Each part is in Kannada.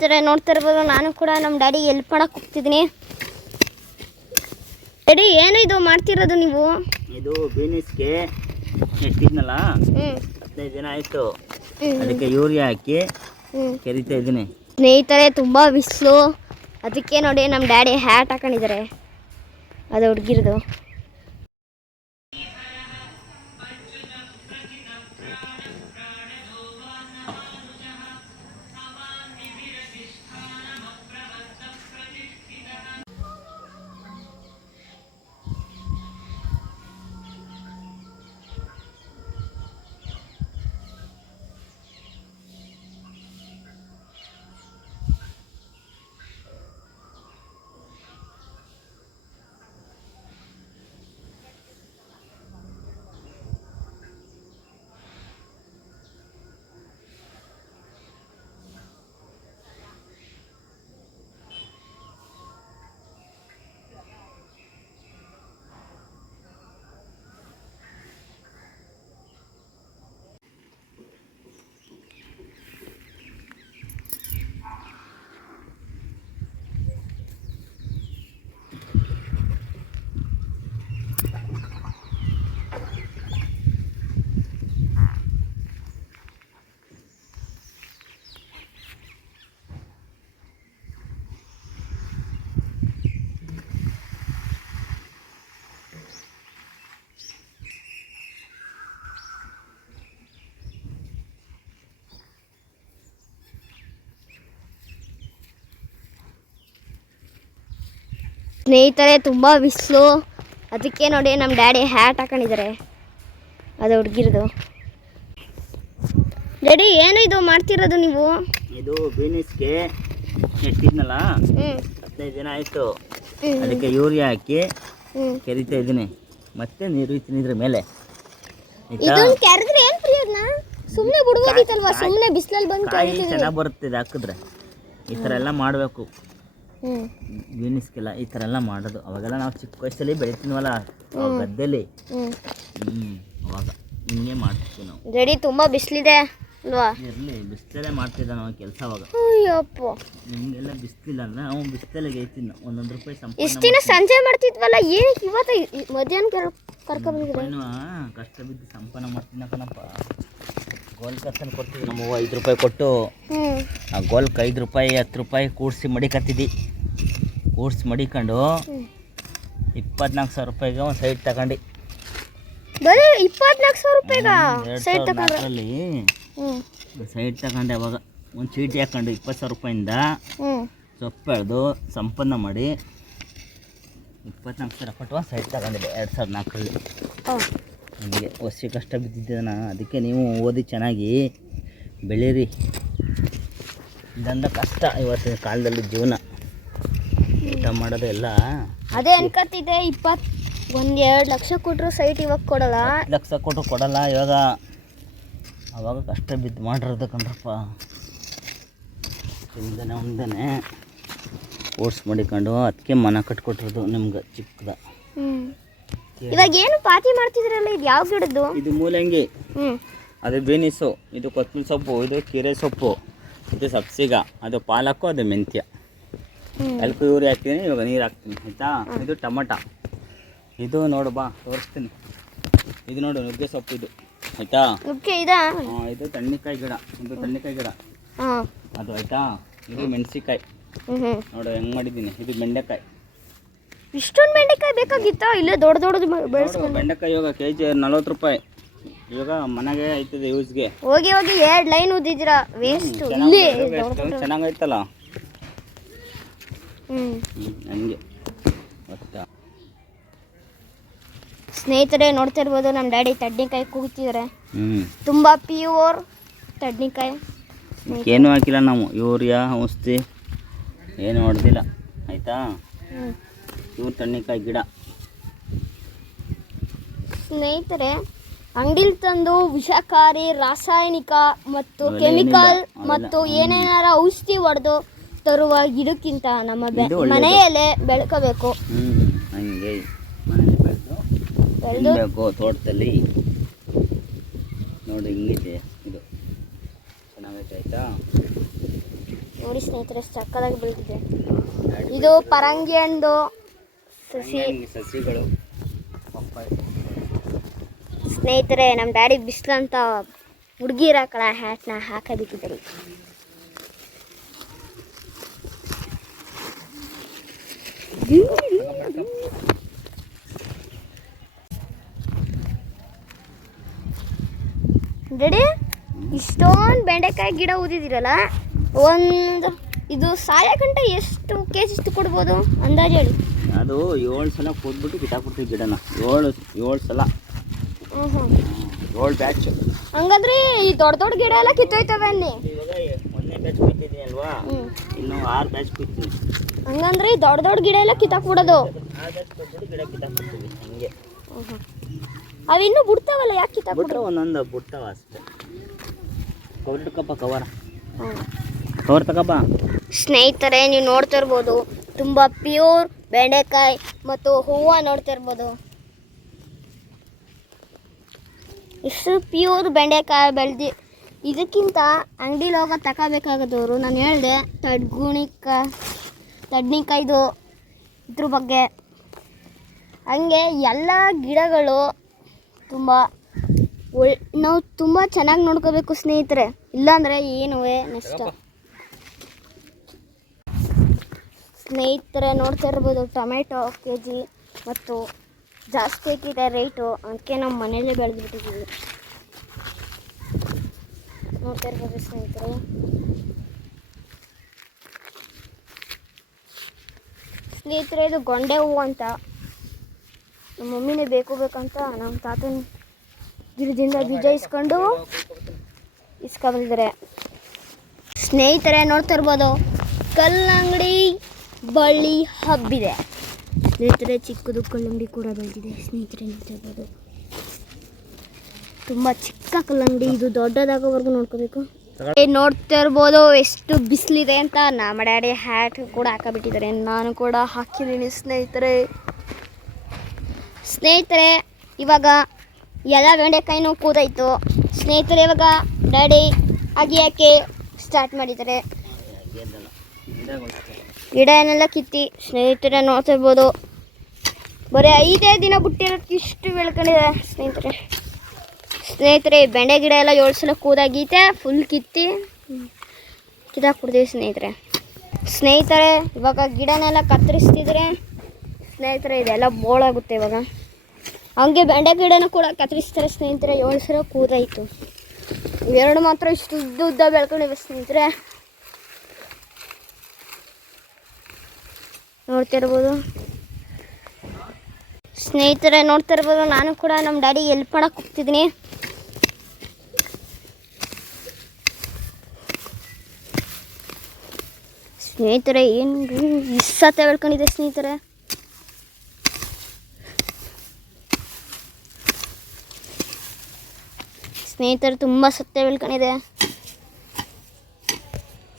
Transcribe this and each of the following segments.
ಸ್ನೇಹಿತರೆ ನೋಡ್ತಾ ಇರ್ಬೋದು. ನಾನು ಕೂಡ ನಮ್ಮ ಡ್ಯಾಡಿಗೆ ಎಲ್ಪ್ ಮಾಡಕ್ಕೆ ಹೋಗ್ತಿದ್ದೀನಿ. ಡ್ಯಾಡಿ ಏನು ಇದು ಮಾಡ್ತಿರೋದು ನೀವು? ಇದು ಬೀನಿಸ್ಗೆ ನೆಟ್ಟಿದ್ನಲ್ಲ ಹ್ಞೂ ಹದಿನೈದು ದಿನ ಆಯಿತು. ಅದಕ್ಕೆ ಯೂರಿಯಾ ಹಾಕಿ ಕೆರಿತಾ ಇದ್ದೀನಿ. ಸ್ನೇಹಿತರೆ ತುಂಬ ಬಿಸಿಲು ಅದಕ್ಕೆ ನೋಡಿ ನಮ್ಮ ಡ್ಯಾಡಿ ಹ್ಯಾಟ್ ಹಾಕೊಂಡಿದ್ದಾರೆ. ಅದು ಹುಡುಗಿರ್ದು. ಸ್ನೇಹಿತರೆ ತುಂಬ ಬಿಸಿಲು ಅದಕ್ಕೆ ನೋಡಿ ನಮ್ಮ ಡ್ಯಾಡಿ ಹ್ಯಾಟ್ ಹಾಕೊಂಡಿದ್ದಾರೆ ಅದು ಹುಡುಗಿರದು. ಡ್ಯಾಡಿ ಏನು ಇದು ಮಾಡ್ತಿರೋದು ನೀವು? ಇದು ಬೀನಿಸ್ಗೆ ನೆಟ್ಟಿದ್ನಲ್ಲ? ಹದಿನೈದು ದಿನ ಆಯಿತು. ಅದಕ್ಕೆ ಯೂರಿಯಾ ಹಾಕಿ ಕೆರಿತಾ ಇದ್ದೀನಿ. ಮತ್ತೆ ನೀರು ಇದ್ದೀನಿ ಇದ್ರ ಮೇಲೆ. ಕೆರೆದ್ರೆ ಏನು ಪ್ರಯೋಜನ ಸುಮ್ಮನೆ ಬಿಡ್ಬೋದಿತ್ತಲ್ವಾ? ಸುಮ್ಮನೆ ಬಿಸಿಲಲ್ಲಿ ಬಂದು ಕಾಯಿ ಚೆನ್ನಾಗಿ ಬರುತ್ತೆ ಇದು ಹಾಕಿದ್ರೆ. ಈ ಥರ ಎಲ್ಲ ಮಾಡಬೇಕು. ಹ್ಞೂ ಬೀನಿಸ್ಗೆಲ್ಲ ಈ ಥರ ಎಲ್ಲ ಮಾಡೋದು. ಅವಾಗೆಲ್ಲ ನಾವು ಚಿಕ್ಕ ವಯಸ್ಸಲ್ಲಿ ಬೆಳಿತೀನವಲ್ಲ ಗದ್ದೆಲಿ. ಹ್ಞೂ ಅವಾಗ ಹಿಂಗೆ ಮಾಡ್ತಿದ್ವಿ ನಾವು. ರೆಡಿ ತುಂಬ ಬಿಸಿಲಿದೆ ಅಲ್ವಾ? ಇರಲಿ ಬಿಸ್ತಲೇ ಮಾಡ್ತಿದ್ದ ನಾವು ಕೆಲಸ ಅವಾಗ. ಅಯ್ಯಪ್ಪ. ನಿಮಗೆಲ್ಲ ಬಿಸ್ತಿಲ್ಲ ಅಂದ್ರೆ ನಾವು ಬಿಸ್ತಲೆ ಗೈತೀನಿ ನಾವು. ಒಂದೊಂದು ರೂಪಾಯಿ ಸಂಪಾದನೆ ಇಷ್ಟಿನ ದಿನ ಸಂಜೆ ಮಾಡ್ತಿದ್ವಲ್ಲ ಏನಕ್ಕೆ ಇವತ್ತು ಮಧ್ಯಾಹ್ನ ಕರ್ ರೂಪಾಯಿನೂ ಕಷ್ಟ ಬಿದ್ದು ಸಂಪಾದನೆ ಮಾಡ್ತೀನಿ ಕಣಪ್ಪ. ಗೋಲ್ ಕತ್ತನ ಕೊಡ್ತೀವಿ ನಮ್ಮ ಐದು ರೂಪಾಯಿ ಕೊಟ್ಟು. ಆ ಗೋಲ್ಕ್ ಐದು ರೂಪಾಯಿ ಹತ್ತು ರೂಪಾಯಿ ಕೂಡಿಸಿ ಮಡಿಕತ್ತಿದ್ದಿ ಕೂಡಿಸಿ ಮಡಿಕೊಂಡು ಇಪ್ಪತ್ನಾಲ್ಕು ಸಾವಿರ ರೂಪಾಯಿಗೆ ಒಂದು ಸೈಟ್ ತಗೊಂಡು. ಬರೀ ಇಪ್ಪತ್ನಾಲ್ಕು ಸಾವಿರ ರೂಪಾಯಿಗ? ಸೈಟ್ ಸೈಟ್ ತಗೊಂಡೆ ಅವಾಗ. ಒಂದು ಚೀಟಿ ಹಾಕೊಂಡು ಇಪ್ಪತ್ತು ಸಾವಿರ ರೂಪಾಯಿಂದ ಸೊಪ್ಪು ಎಳೆದು ಸಂಪನ್ನ ಮಾಡಿ ಇಪ್ಪತ್ನಾಲ್ಕು ಸಾವಿರ ಕೊಟ್ಟು ಒಂದು ಸೈಟ್ ತಗೊಂಡಿದ್ದೆ ಎರಡು ಸಾವಿರದ ನಾಲ್ಕರಲ್ಲಿ. ನನಗೆ ವರ್ಷ ಕಷ್ಟ ಬಿದ್ದಿದ್ದೇನ ಅದಕ್ಕೆ ನೀವು ಓದಿ ಚೆನ್ನಾಗಿ ಬೆಳೀರಿ. ಇದಂದ ಕಷ್ಟ ಇವತ್ತಿನ ಕಾಲದಲ್ಲಿ ಜೀವನ. ಊಟ ಮಾಡೋದೆಲ್ಲ ಅದೇ ಅನ್ಕೋತಿದ್ದೆ ಇಪ್ಪತ್ತು ಒಂದು ಎರಡು ಲಕ್ಷ ಕೊಟ್ಟರು ಸೈಟ್ ಇವಾಗ ಕೊಡಲ್ಲ. ಲಕ್ಷ ಕೊಟ್ಟು ಕೊಡಲ್ಲ ಇವಾಗ ಅವಾಗ ಕಷ್ಟ ಬಿದ್ದು ಮಾಡಿರೋದು ಕಣ್ರಪ್ಪ. ತಿಂದನೆ ಒಂದನೆ. ಓಟ್ಸ್ ಮಾಡಿಕೊಂಡು ಅದಕ್ಕೆ ಮನ ಕಟ್ಕೊಟ್ಟಿರೋದು ನಿಮ್ಗೆ ಚಿಕ್ಕದ. ಇವಾಗ ಏನು ಪಾತಿ ಮಾಡ್ತಿದ್ರಲ್ಲ ಇದು ಯಾವ ಗಿಡದ್ದು? ಇದು ಮೂಲಂಗಿ. ಅದು ಬೇನಿಸು ಇದು ಕೊತ್ತಂಬರಿ ಸೊಪ್ಪು ಇದು ಕೀರೆ ಸೊಪ್ಪು ಇದು ಸಬ್ಸಿಗ ಅದು ಪಾಲಕ್ಕು ಅದು ಮೆಂತ್ಯ. ಹ್ಞೂ ಯೂರಿ ಇವ್ರಿ ಹಾಕ್ತೀನಿ ಇವಾಗ ನೀರು ಹಾಕ್ತೀನಿ ಆಯಿತಾ? ಇದು ಟಮಟ. ಇದು ನೋಡು ಬಾ ತೋರಿಸ್ತೀನಿ. ಇದು ನೋಡು ನುಗ್ಗೆ ಸೊಪ್ಪು ಇದು ಆಯಿತಾ? ಇದಾ? ತಣ್ಣಿಕಾಯಿ ಗಿಡ ಇದು ತಣ್ಣಿಕಾಯಿ ಗಿಡ. ಅದು ಆಯಿತಾ? ಇದು ಮೆಣಸಿಕಾಯಿ ನೋಡು ಹೆಂಗೆ ಮಾಡಿದ್ದೀನಿ? ಇದು ಬೆಂಡೆಕಾಯಿ. ಇಷ್ಟೊಂದು ಬೆಂಡೆಕಾಯಿ ಬೇಕಾಗಿತ್ತಾ? ಇಲ್ಲೇ ದೊಡ್ಡ ದೊಡ್ಡದು ಬೆಳೆಸ್ಕೊಂಡು. ಬೆಂಡೆಕಾಯಿ ಇವಾಗ ಕೆ ಜಿ ನಲ್ವತ್ತು ರೂಪಾಯಿ. ಇವಾಗ ಮನೆಗೆ ಆಯ್ತದೆ ಯೂಸ್ಗೆ ಹೋಗಿ ಹೋಗಿ ಎರಡು ಲೈನ್ ಉದ್ದಿದ್ದೀರಾ? ವೇಸ್ಟ್ ಚೆನ್ನಾಗೈತಲ್ಲ ಹಂಗೆ ಗೊತ್ತಾ ಸ್ನೇಹಿತರೆ ನೋಡ್ತಾ ಇರ್ಬೋದು ನಮ್ಮ ಡ್ಯಾಡಿ ತಡ್ಡಿಕಾಯಿ ಕೂಗ್ತಿದ್ದಾರೆ ತುಂಬಾ ಪ್ಯೂರ್ ತಡ್ನಿಕಾಯಿ ಏನು ಹಾಕಿಲ್ಲ ನಾವು. ಯೂರಿಯಾ ಔಷಧಿ ಏನು ಹೊಡೆದಿಲ್ಲ. ಆಯಿತಾ? ಇವ್ರ ಇವು ತಣ್ಣಿಕಾಯಿ ಗಿಡ. ಸ್ನೇಹಿತರೆ ಅಂಗಡಿಲಿ ತಂದು ವಿಷಕಾರಿ ರಾಸಾಯನಿಕ ಮತ್ತು ಕೆಮಿಕಲ್ ಮತ್ತು ಏನೇನಾರ ಔಷಧಿ ಹೊಡೆದು ತರುವ ಇದಕ್ಕಿಂತ ನಮ್ಮ ಬೆ- ಇದು ಒಳ್ಳೇದು. ಮನೆಯಲ್ಲೇ ಬೆಳ್ಕೋಬೇಕು. ಹ್ಞೂ ಹಂಗೆ ಮನೇಲಿ ಬೆಳೆದು ಬೆಳೆದು ತಿನ್ನಬೇಕು ತೋಟದಲ್ಲಿ. ನೋಡಿ ಹಿಂಗಿದೆ ಇದು ಚೆನ್ನಾಗೈತೆ ಆಯ್ತಾ? ನೋಡಿ ಸ್ನೇಹಿತರೆ ಸಕ್ಕದಾಗಿ ಬೆಳೆದಿದೆ. ಇದು ಪರಂಗಿ ಹಣ್ಣು ಸಸಿ. ಹಂಗೆ ಸಸಿಗಳು. ಪಪ್ಪಾಯ ಸ್ನೇಹಿತರೆ ನಮ್ಮ ಡ್ಯಾಡಿ ಬಿಸಿಲಂತ ಹುಡುಗಿರ ಕಳ ಹ್ಯಾಟ್ನ ಹಾಕಬಿಟ್ಟಿದ್ದಾರೆ. ಡ್ಯಾಡಿ ಇಷ್ಟೊಂದು ಬೆಂಡೆಕಾಯಿ ಗಿಡ ಊದಿದಿರಲ್ಲ ಒಂದು ಇದು ಸಾಯ ಗಂಟೆ ಎಷ್ಟು ಕೆ ಜಿ ಕೊಡ್ಬೋದು? ಅಂದಾಜು ಹೇಳಿ. ಅದು ಏಳು ಸಲ ಕೂದ್ಬಿಟ್ಟು ಬಿಟ್ಟಾಕ್ಬಿಡ್ತೀವಿ ಗಿಡನ. ಏಳು ಏಳು ಸಲ. ಏಳು ಬ್ಯಾಚ್. ಹಂಗಂದ್ರೆ ಈ ದೊಡ್ಡ ದೊಡ್ಡ ಗಿಡ ಎಲ್ಲ ಕಿತ್ತೋಯ್ತವೆ ಅನ್ನಿ. ಇವಾಗ ಬ್ಯಾಚ್ ಕುಯ್ತಿದ್ದೀನಿ ಅಲ್ವಾ? ಹ್ಞೂ ಇನ್ನು ಆರು ಬ್ಯಾಚ್ ಕುಯ್ತೀನಿ ಹಂಗಂದ್ರೆ ದೊಡ್ಡ ದೊಡ್ಡ ಗಿಡ ಎಲ್ಲ ಕಿತ್ತಾಕ್ ಬಿಡೋದು ಅವ ಕುಯ್ಬಿಟ್ಟು ಗಿಡ ಕಿತ್ತಾಕ್ಬಿಡ್ತೀವಿ ಹಂಗೆ ಅವು ಇನ್ನೂ ಬಿಡ್ತಾವಲ್ಲ ಯಾಕೆ ಕಿತ್ತಾಕ್ ಬಿಡೋ ಒಂದೊಂದು ಬಿಡ್ತಾವ ಅಷ್ಟೇ. ಕವರ್ ತಕಪ್ಪ ಕವರ್ ಕವರ್ ತಕಪ್ಪ ಸ್ನೇಹಿತರೆ ನೀವು ನೋಡ್ತಾ ಇರ್ಬೋದು ತುಂಬ ಪ್ಯೂರ್ ಬೆಂಡೆಕಾಯಿ ಮತ್ತು ಹೂವು ನೋಡ್ತಾ ಇರ್ಬೋದು. ಇಷ್ಟು ಪ್ಯೂರ್ ಬೆಂಡೆಕಾಯಿ ಬೆಳೆದಿ ಇದಕ್ಕಿಂತ ಅಂಗಡಿಲಿ ಹೋಗೋ ತಗೋಬೇಕಾಗದವರು. ನಾನು ಹೇಳಿದೆ ತಡ್ಗುಣಿಕ ತಡ್ನಿಕಾಯ್ದು ಇದ್ರ ಬಗ್ಗೆ. ಹಂಗೆ ಎಲ್ಲ ಗಿಡಗಳು ತುಂಬ ಒಳ್ ನಾವು ತುಂಬ ಚೆನ್ನಾಗಿ ನೋಡ್ಕೋಬೇಕು ಸ್ನೇಹಿತರೆ. ಇಲ್ಲಾಂದರೆ ಏನುವೆ ನಷ್ಟ. ಸ್ನೇಹಿತರೆ ನೋಡ್ತಾ ಇರ್ಬೋದು ಟೊಮೆಟೊ ಕೆ ಜಿ ಮತ್ತು ಜಾಸ್ತಿ ಹಾಕಿದೆ ರೇಟು. ಅದಕ್ಕೆ ನಮ್ಮ ಮನೇಲೇ ಬೆಳೆದ್ಬಿಟ್ಟಿದ್ದೀವಿ ನೋಡ್ತಾ ಇರ್ಬೋದು ಸ್ನೇಹಿತರೆ. ಸ್ನೇಹಿತರೆ, ಇದು ಗೊಂಡೆ ಹೂವು ಅಂತ. ನಮ್ಮ ಮಮ್ಮಿನೇ ಬೇಕು ಬೇಕಂತ ನಮ್ಮ ತಾತನ ಗಿಡದಿಂದ ಬೀಜ ಇಸ್ಕೊಂಡು ಇಸ್ಕೊಂಡ್ಬಂದಿದ್ದಾರೆ ಸ್ನೇಹಿತರೆ, ನೋಡ್ತಾ ಇರ್ಬೋದು ಕಲ್ಲಂಗಡಿ ಬಳ್ಳಿ ಹಬ್ಬಿದೆ. ಸ್ನೇಹಿತರೆ, ಚಿಕ್ಕದು ಕಲ್ಲಂಗಡಿ ಕೂಡ ಬೆಳೆದಿದೆ. ಸ್ನೇಹಿತರೆ, ನೋಡ್ತಾ ಇರ್ಬೋದು. ತುಂಬ ಚಿಕ್ಕ ಕಲ್ಲಂಗಡಿ ಇದು ದೊಡ್ಡದಾಗೋವರೆಗೂ ನೋಡ್ಕೋಬೇಕು. ನೋಡ್ತಾ ಇರ್ಬೋದು, ಎಷ್ಟು ಬಿಸಿಲಿದೆ ಅಂತ. ನಮ್ಮ ಡ್ಯಾಡಿ ಹ್ಯಾಟ್ ಕೂಡ ಹಾಕಬಿಟ್ಟಿದ್ದಾರೆ. ನಾನು ಕೂಡ ಹಾಕಿದ್ದೀನಿ, ಸ್ನೇಹಿತರೆ. ಸ್ನೇಹಿತರೆ, ಇವಾಗ ಎಲ್ಲ ಬೆಂಡೆಕಾಯಿನೂ ಕೂದಾಯಿತು. ಸ್ನೇಹಿತರೆ, ಇವಾಗ ಡ್ಯಾಡಿ ಅಗಿಯೋಕ್ಕೆ ಸ್ಟಾರ್ಟ್ ಮಾಡಿದ್ದಾರೆ. ಗಿಡ ಏನೆಲ್ಲ ಕಿತ್ತಿ, ಸ್ನೇಹಿತರೆ ನೋಡ್ತಾ ಇರ್ಬೋದು. ಬರೀ ಐದೇ ದಿನ ಬಿಟ್ಟಿರೋದಕ್ಕೆ ಇಷ್ಟು ಬೆಳ್ಕೊಂಡಿದೆ, ಸ್ನೇಹಿತರೆ. ಸ್ನೇಹಿತರೆ, ಬೆಂಡೆ ಗಿಡ ಎಲ್ಲ ಏಳು ಸಲ ಕೂದಾಗೈತೆ ಫುಲ್ ಕಿತ್ತಿ ಕಿತ್ತಾಕ್ಬಿಡ್ತೀವಿ ಸ್ನೇಹಿತರೆ. ಸ್ನೇಹಿತರೆ, ಇವಾಗ ಗಿಡನೆಲ್ಲ ಕತ್ತರಿಸ್ತಿದ್ರೆ ಸ್ನೇಹಿತರೆ, ಇದೆಲ್ಲ ಬೋಳಾಗುತ್ತೆ ಇವಾಗ. ಹಂಗೆ ಬೆಂಡೆ ಗಿಡನೂ ಕೂಡ ಕತ್ತರಿಸ್ತಾರೆ ಸ್ನೇಹಿತರೆ, ಏಳು ಸಲ ಕೂದಾಯಿತು ಎರಡು ಮಾತ್ರ ಇಷ್ಟು ಉದ್ದ ಉದ್ದ ಬೆಳ್ಕೊಂಡಿವೆ ಸ್ನೇಹಿತರೆ. ನೋಡ್ತಾ ಇರ್ಬೋದು. ಸ್ನೇಹಿತರೆ, ನೋಡ್ತಾ ಇರ್ಬೋದು, ನಾನು ಕೂಡ ನಮ್ಮ ಡ್ಯಾಡಿ ಎಲ್ಪ್ ಮಾಡಕ್ಕೆ ಹೋಗ್ತಿದ್ದೀನಿ. ಸ್ನೇಹಿತರೆ ಏನು ಇස්සತ್ತೆ ಬೆಳ್ಕೊಂಡಿದೆ ಸ್ನೇಹಿತರೆ ಸ್ನೇಹಿತರು ತುಂಬ ಸತ್ತೆ ಬೆಳ್ಕೊಂಡಿದೆ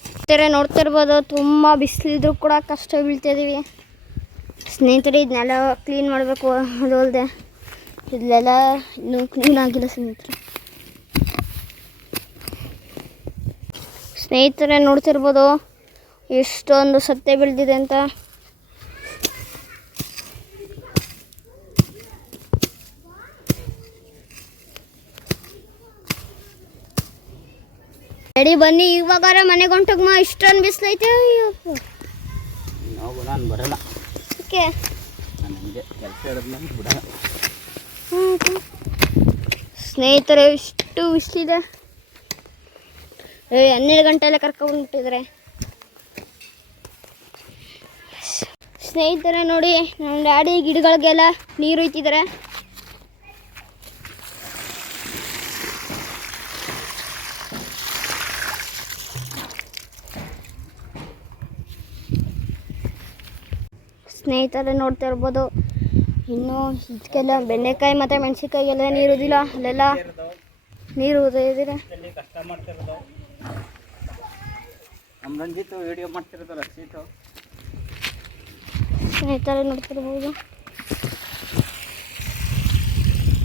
ಸ್ನೇಹಿತರೆ ನೋಡ್ತಾ ಇರ್ಬೋದು ತುಂಬ ಬಿಸಿಲಿದ್ರು ಕೂಡ ಕಷ್ಟ ಬೀಳ್ತಿದ್ದೀವಿ ಸ್ನೇಹಿತರೆ ಇದನ್ನೆಲ್ಲ ಕ್ಲೀನ್ ಮಾಡಬೇಕು ಅದು ಅಲ್ಲದೆ ಇದೆಲ್ಲ ಇನ್ನೂ ಕ್ಲೀನ್ ಆಗಿಲ್ಲ ಸ್ನೇಹಿತರೆ ಸ್ನೇಹಿತರೆ ನೋಡ್ತಿರ್ಬೋದು ಎಷ್ಟೊಂದು ಸತ್ತೆ ಬೆಳೆದಿದೆ ಅಂತ. ರೆಡಿ ಬನ್ನಿ ಇವಾಗಾರ ಮನೆಗೆ ಹೊಂಟೋಗಮ್ಮ ಇಷ್ಟೊಂದು ಬಿಸಿಲೈತೆ. ನಾವು ನಾನು ಬರಲ್ಲ. ಓಕೆ ಬಿಡಲ್ಲ. ಸ್ನೇಹಿತರೆ ಇಷ್ಟು ಬಿಸಿಲಿದೆ. ಹನ್ನೆರಡು ಗಂಟೆಲ್ಲ ಕರ್ಕೊಂಡ್ಬಿಟ್ಟಿದ್ದಾರೆ ಸ್ನೇಹಿತರೆ ನೋಡಿ, ನಮ್ಮ ಡ್ಯಾಡಿ ಗಿಡಗಳಿಗೆಲ್ಲ ನೀರು ಇಟ್ಟಿದ್ದಾರೆ ಸ್ನೇಹಿತರೆ ನೋಡ್ತಾ ಇರ್ಬೋದು, ಇನ್ನು ಇದಕ್ಕೆಲ್ಲ ಬೆಂಡೆಕಾಯಿ ಮತ್ತು ಮೆಣಸಿನ್ಕಾಯಿಗೆಲ್ಲ ನೀರುದಿಲ್ಲ ಅಲ್ಲೆಲ್ಲ ನೀರು ಮಾಡ್ತಿರೋದು ನಮ್ಮ ರಂಜಿತು ವಿಡಿಯೋ ಮಾಡ್ತಿರೋದು. ರಕ್ಷಿತು ಸ್ನೇಹಿತರೆ ನೋಡ್ತಿರ್ಬೋದು.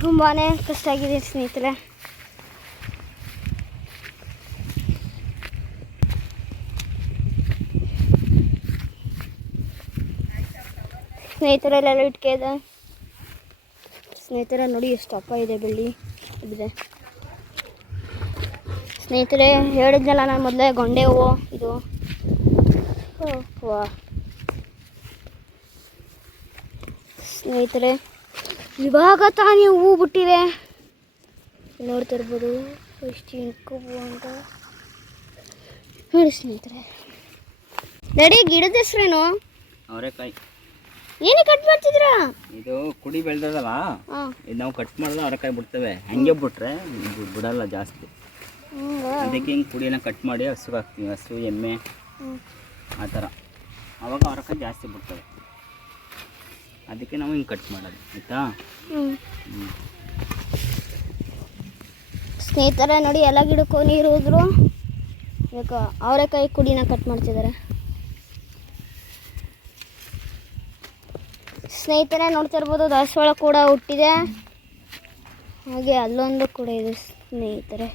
ತುಂಬಾ ಕಷ್ಟ ಆಗಿದೆ ಸ್ನೇಹಿತರೆ. ಸ್ನೇಹಿತರೆಲ್ಲ ಇಟ್ಕೆ ಇದೆ. ಸ್ನೇಹಿತರೆ ನೋಡಿ ಎಷ್ಟು ಅಪ್ಪ ಇದೆ ಬೆಳ್ಳಿ. ಇದೆ. ಸ್ನೇಹಿತರೆ, ಹೇಳಿದ್ನಲ್ಲ ನಾನು ಮೊದಲೇ ಗೊಂಡೆ ಹೂವು, ಇದು. ವಾ. ಸ್ನೇಹಿತರೆ ಇವಾಗ ತಾನೇ ಹೂವು ಬಿಟ್ಟಿದೆ. ನೋಡ್ತಿರ್ಬೋದು ಎಷ್ಟು ಇಂಕು ಅಂತ. ನೋಡಿ ಸ್ನೇಹಿತರೆ. ನಡಿ ಗಿಡದ ಹೆಸ್ರೇನು? ಅವರೆಕಾಯಿ. ಏನೇ ಕಟ್ ಮಾಡ್ತಿದ್ರ ಇದು ಕುಡಿ ಬೆಳೆದದಲ್ಲ? ಹಾಂ. ಇದು ನಾವು ಕಟ್ ಮಾಡಿದ್ರೆ ಅವರೆಕಾಯಿ ಬಿಡ್ತೇವೆ. ಹಂಗೆ ಬಿಟ್ರೆ ಬಿಡಲ್ಲ ಜಾಸ್ತಿ. ಅದಕ್ಕೆ ಹಿಂಗೆ ಕುಡಿನ ಕಟ್ ಮಾಡಿ ಹಸು ಹಾಕ್ತೀವಿ ಹಸು ಎಮ್ಮೆ ಆ ಥರ. ಅವಾಗ ಅವರೆಕಾಯಿ ಜಾಸ್ತಿ ಬಿಡ್ತವೆ. ಅದಕ್ಕೆ ನಾವು ಹಿಂಗೆ ಕಟ್ ಮಾಡೋದು ಆಯಿತಾ? ಸ್ನೇಹಿತರೆ ನೋಡಿ ಎಲ್ಲ ಗಿಡಕ್ಕೂ ನೀರು ಹೋದ್ರು. ಯಾಕೆ ಅವರೆಕಾಯಿ ಕುಡಿನ ಕಟ್ ಮಾಡ್ತಿದ್ದಾರೆ ಸ್ನೇಹಿತರೆ ನೋಡ್ತಿರ್ಬೋದು ದಾಸವಾಳ ಕೂಡ ಹುಟ್ಟಿದೆ. ಹಾಗೆ ಅಲ್ಲೊಂದು ಕೂಡ ಇದೆ ಸ್ನೇಹಿತರೆ.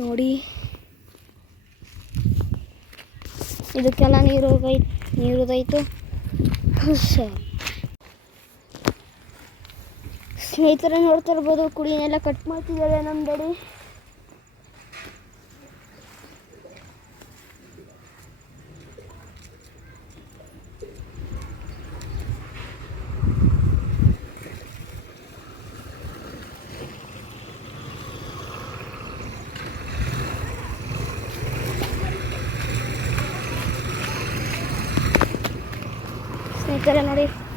ನೋಡಿ. ಇದಕ್ಕೆಲ್ಲ ನೀರು ಹೋಗೈ ನೀರುದಾಯ್ತು ಸರಿ ಸ್ನೇಹಿತರೆ ನೋಡ್ತಾ ಇರ್ಬೋದು ಕುಡಿನೆಲ್ಲ ಕಟ್ ಮಾಡ್ತಿದ್ದಾರೆ ನಮ್ಮ ಡ್ಯಾಡಿ. no quieren.